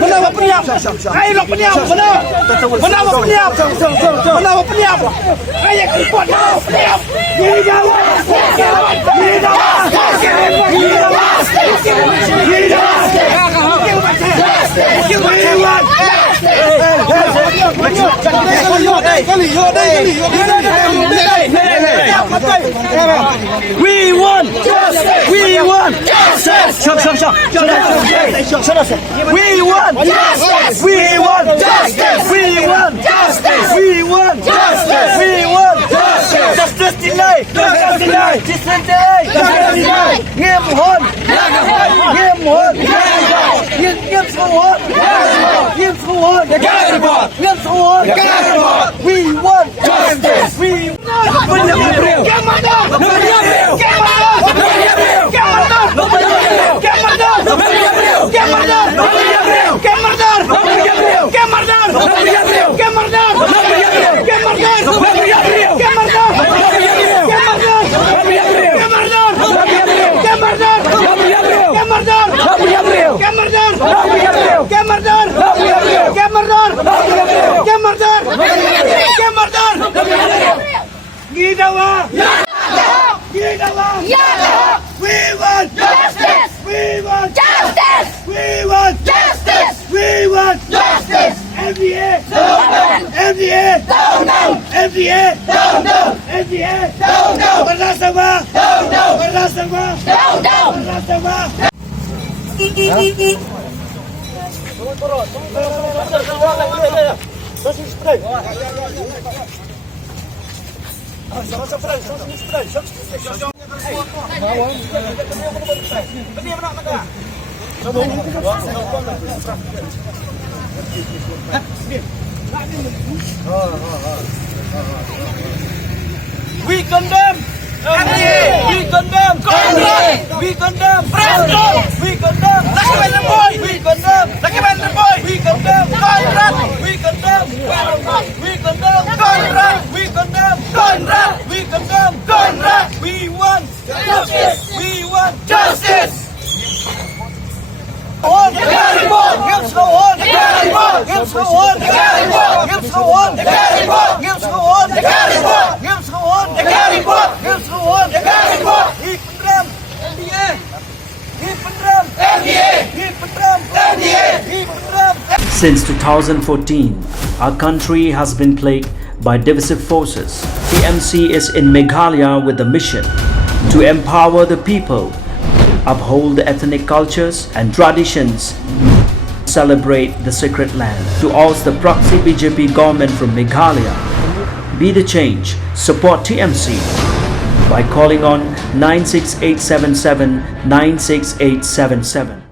benar berpeniap. Ayo peniap benar. Benar berpeniap. Benar berpeniap. Ayo kuat berpeniap. Gini Jawa. Gini Jawa. Gini Jawa. Gini Jawa. We want justice. We want justice. Shut up. We want justice. We want justice. We want justice. We want justice. We want justice. Justice delay. Justice delay. Justice delay. Justice delay. Nghiêm hơn. Nghiêm hơn. Nghiêm sâu hơn. Nghiêm sâu hơn. Nghiêm sâu hơn. We want justice. We We want justice. We want justice. We want justice. We want justice. MDA. MDA. MDA. MDA. Bersama. Bersama. Bersama. We condemn. We condemn. We condemn. We condemn. We condemn. We condemn. We condemn. We condemn. We condemn. We condemn. We want justice. We want justice. On the carry board. Gives go on the carry board. Gives go on the carry board. Gives go on the carry board. Gives go on the carry board. Gives go on the carry board. Gives go on the carry board. He condemn MDA. He condemn MDA. He condemn MDA. He condemn. Since 2014, our country has been plagued by divisive forces. TMC is in Meghalaya with a mission to empower the people, uphold the ethnic cultures and traditions, celebrate the sacred land. To oust the proxy BJP government from Meghalaya, be the change, support TMC by calling on 96877 96877.